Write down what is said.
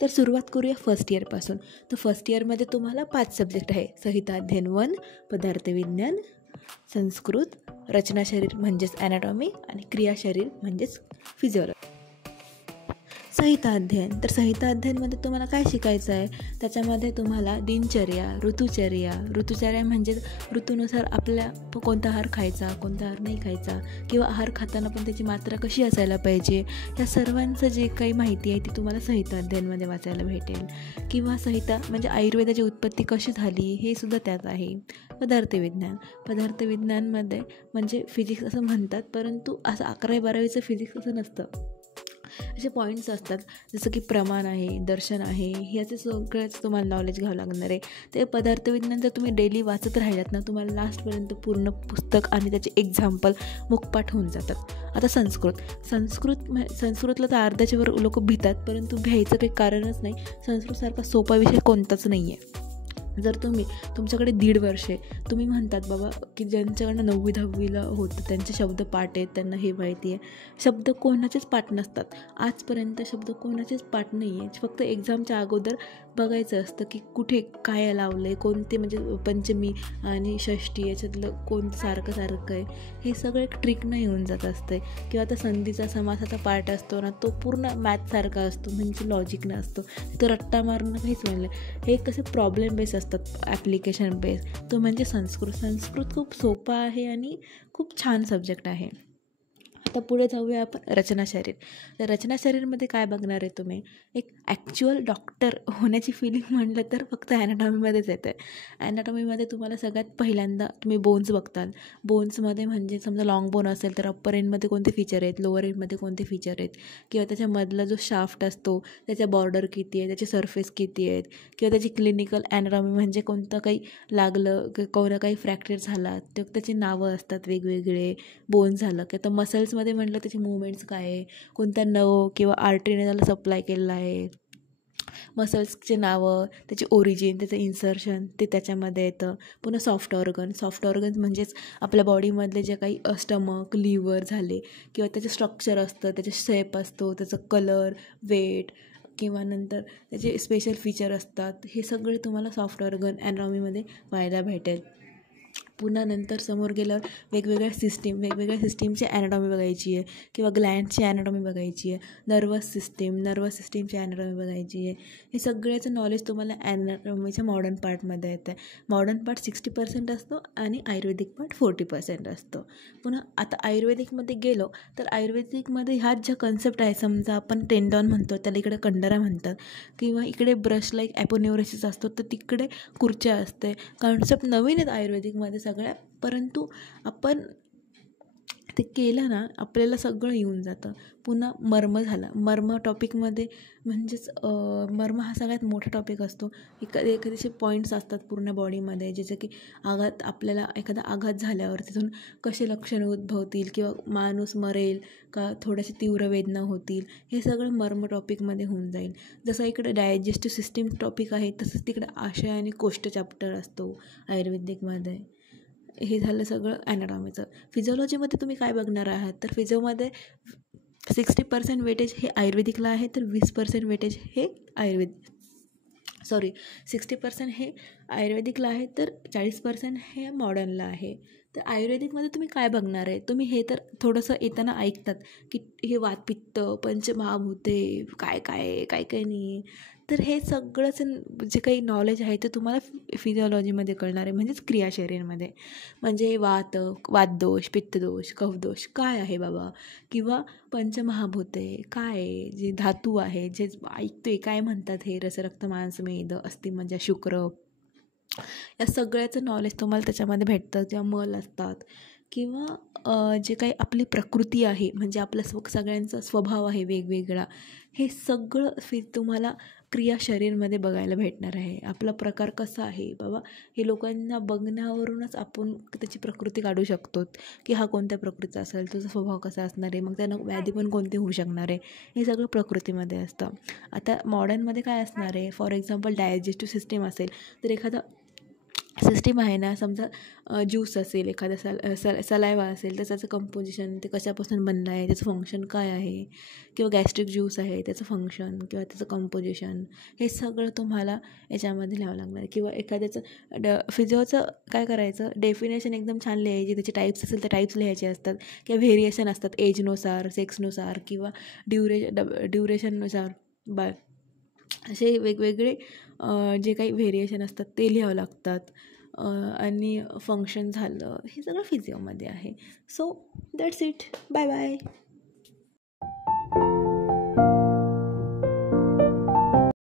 तर सुरुवात करूया फर्स्ट इयरपासून. तर फर्स्ट इयरमध्ये तुम्हाला 5 सब्जेक्ट आहे. संहिता अध्ययन 1, पदार्थविज्ञान, संस्कृत, रचना शरीर म्हणजेच ॲनाटॉमी आणि क्रिया शरीर म्हणजेच फिजिओलॉजी. संहिता अध्ययन, तर संहिता अध्ययनमध्ये तुम्हाला काय शिकायचं आहे, त्याच्यामध्ये तुम्हाला दिनचर्या, ऋतुचर्या म्हणजेच ऋतूनुसार आपल्या कोणता आहार खायचा, कोणता आहार नाही खायचा, किंवा आहार खाताना पण त्याची मात्रा कशी असायला पाहिजे, या सर्वांचं जे काही माहिती आहे ती तुम्हाला संहिता अध्ययनमध्ये वाचायला भेटेल. किंवा संहिता म्हणजे आयुर्वेदाची उत्पत्ती कशी झाली हे सुद्धा त्यात आहे. पदार्थविज्ञानमध्ये म्हणजे फिजिक्स असं म्हणतात, परंतु असं 11वी-12वीचं फिजिक्स असं नसतं. असे पॉईंट्स असतात, जसं की प्रमाण आहे, दर्शन आहे, ह्याचे सगळंच तुम्हाला नॉलेज घ्यावं लागणार आहे. ते पदार्थविज्ञान जर तुम्ही डेली वाचत राहिलात ना, तुम्हाला लास्टपर्यंत पूर्ण पुस्तक आणि त्याचे एक्झाम्पल मुखपाठ होऊन जातात. आता संस्कृतला तर अर्ध्याच्या वर लोक भितात, परंतु भ्यायचं काही कारणच नाही. संस्कृतसारखा सोपा विषय कोणताच नाही आहे. जर तुमच्याकडे 1.5 वर्षे तुम्ही म्हणतात बाबा की ज्यांच्याकडनं 9वी-10वीला होतं त्यांचे शब्द पाठ आहेत, त्यांना हे माहिती आहे. शब्द कोणाचेच पाठ नसतात. आजपर्यंत शब्द कोणाचेच पाठ नाही आहे. फक्त एक्झामच्या अगोदर बघायचं असतं की कुठे काय लावलं आहे, कोणते म्हणजे पंचमी आणि षष्टी याच्यातलं कोणतं सारखं आहे, हे सगळं एक ट्रिकनं येऊन जात असते. किंवा आता संधीचा समासाचा पार्ट असतो ना, तो पूर्ण मॅथसारखा असतो, म्हणजे लॉजिकनं असतो. तिथं रट्टा मारणं काहीच म्हणलं. हे कसे प्रॉब्लेम बेस असतात, ॲप्लिकेशन बेस. तो म्हणजे संस्कृत खूप सोपा आहे आणि खूप छान सब्जेक्ट आहे. आता पुढे जाऊया आपण रचना शरीर. तर रचना शरीरमध्ये काय बघणार आहे तुम्ही, एक ॲक्च्युअल डॉक्टर होण्याची फिलिंग म्हणलं तर फक्त ॲनाटॉमीमध्येच येतं आहे. ॲनाटॉमीमध्ये तुम्हाला सगळ्यात पहिल्यांदा तुम्ही बोन्स बघताल. बोन्समध्ये म्हणजे समजा लाँग बोन असेल तर अप्पर एंडमध्ये कोणते फीचर आहेत, लोअर एंडमध्ये कोणते फीचर आहेत, किंवा त्याच्यामधला जो शाफ्ट असतो त्याच्या बॉर्डर किती आहे, त्याची सरफेस किती आहेत, किंवा त्याची क्लिनिकल ॲनाटॉमी म्हणजे कोणतं काही लागलं, कोणा काही फ्रॅक्चर झाला तर त्याची नावं असतात वेगवेगळे. बोन झालं की आता मसल्समध्ये म्हटलं त्याचे मुवमेंट्स काय आहे, कोणत्या नर्व किंवा आर्टरीने त्याला सप्लाय केलेलं आहे, मसल्सचे नावं, त्याचे ओरिजिन, त्याचं इन्सर्शन ते त्याच्यामध्ये येतं. पुन्हा सॉफ्ट ऑर्गन्स म्हणजेच आपल्या बॉडीमधले जे काही स्टमक, लिव्हर झाले, किंवा त्याचं स्ट्रक्चर असतं, त्याचे शेप असतो, त्याचं कलर, वेट, किंवा नंतर त्याचे स्पेशल फीचर असतात. हे सगळे तुम्हाला सॉफ्ट ऑर्गन ॲनाटॉमीमध्ये पाहायला भेटेल. पुन्हा नंतर समोर गेल्यावर वेगवेगळ्या सिस्टीमची ॲनाटॉमी बघायची आहे, किंवा ग्लँडची ॲनाटॉमी बघायची आहे, नर्वस सिस्टीमची ॲनाटॉमी बघायची आहे. हे सगळ्याचं नॉलेज तुम्हाला ॲनाटॉमीच्या मॉडर्न पार्टमध्ये येतं आहे. मॉडर्न पार्ट 60% असतो आणि आयुर्वेदिक पार्ट 40% असतो. पुन्हा आता आयुर्वेदिकमध्ये गेलो तर आयुर्वेदिकमध्ये ह्याच ज्या कन्सेप्ट आहे, समजा आपण टेंडॉन म्हणतो त्याला इकडे कंडरा म्हणतात, किंवा इकडे ब्रश लाईक ॲपोन्युरोसिस असतो तर तिकडे खुर्च्या असते. कॉन्सेप्ट नवीन आहेत आयुर्वेदिकमध्ये सगळ्या, परंतु आपण ते केलं ना आपल्याला सगळं येऊन जातं. पुन्हा मर्म टॉपिकमध्ये म्हणजेच मर्म हा सगळ्यात मोठा टॉपिक असतो. एखाद्याचे पॉईंट्स असतात पूर्ण बॉडीमध्ये, जसं की आपल्याला एखादा आघात झाल्यावर तिथून कसे लक्षणं उद्भवतील, किंवा माणूस मरेल का थोड्याशी तीव्र वेदना होतील, हे सगळं मर्म टॉपिकमध्ये होऊन जाईल. जसं इकडे डायजेस्टिव्ह सिस्टीम टॉपिक आहे, तसंच तिकडे आशय आणि कोष्ठ चॅप्टर असतो आयुर्वेदिकमध्ये. हे झालं सगळं ॲनाटॉमीचं. फिजिओलॉजीमध्ये तुम्ही काय बघणार आहात, तर फिजिओमध्ये 60% वेटेज हे आयुर्वेदिकला आहे, तर 20% वेटेज हे 60% हे आयुर्वेदिकला आहे, तर 40% हे मॉडर्नला आहे. तर आयुर्वेदिकमध्ये तुम्ही काय बघणार आहे, तुम्ही हे तर थोडंसं येताना ऐकतात की हे वातपित्त, पंचमहाभूते, काय नाही. तर हे सगळंच जे काही नॉलेज आहे ते तुम्हाला फिजिओलॉजीमध्ये कळणार आहे, म्हणजेच क्रियाशरीरमध्ये. म्हणजे वातदोष, पित्तदोष, कफदोष काय आहे बाबा, किंवा पंचमहाभूते काय आहे, जे धातू आहे, जे ऐकतोय काय म्हणतात, हे रस, रक्त, मांस, मेद, अस्थिमज्जा, शुक्र, या सगळ्याचं नॉलेज तुम्हाला त्याच्यामध्ये भेटतं. ज्या मल असतात, किंवा जे काही आपली प्रकृती आहे, म्हणजे आपला सगळ्यांचा स्वभाव आहे वेगवेगळा, हे सगळं तुम्हाला क्रिया शरीरमध्ये बघायला भेटणार आहे. आपला प्रकार कसा आहे बाबा, हे लोकांना बघण्यावरूनच आपण त्याची प्रकृती काढू शकतो की हा कोणत्या प्रकृतीचा असेल, तुझा स्वभाव कसा असणार आहे, मग त्यांना व्याधी पण कोणती होऊ शकणार आहे, हे सगळं प्रकृतीमध्ये असतं. आता मॉडर्नमध्ये काय असणार आहे, फॉर एक्झाम्पल डायजेस्टिव्ह सिस्टीम असेल तर एखादा सिस्टीम आहे ना. समजा ज्यूस असेल, एखादा सलायवा असेल तर त्याचं कंपोजिशन, ते कशापासून बनलं आहे, त्याचं फंक्शन काय आहे, किंवा गॅस्ट्रिक ज्यूस आहे त्याचं फंक्शन किंवा त्याचं कंपोजिशन, हे सगळं तुम्हाला याच्यामध्ये लिहावं लागणार. किंवा एखाद्याचं फिजिओचं काय करायचं, डेफिनेशन एकदम छान लिहायची, त्याचे टाईप्स असेल तर टाईप्स लिहायचे असतात, किंवा व्हेरिएशन असतात एजनुसार, सेक्सनुसार, किंवा ड्युरेशननुसार, असे वेगवेगळे जे काही व्हेरिएशन असतात ते लिहावं लागतात. आणि फंक्शन झालं, हे सगळं फिजिओमध्ये आहे. So that's it. Bye bye.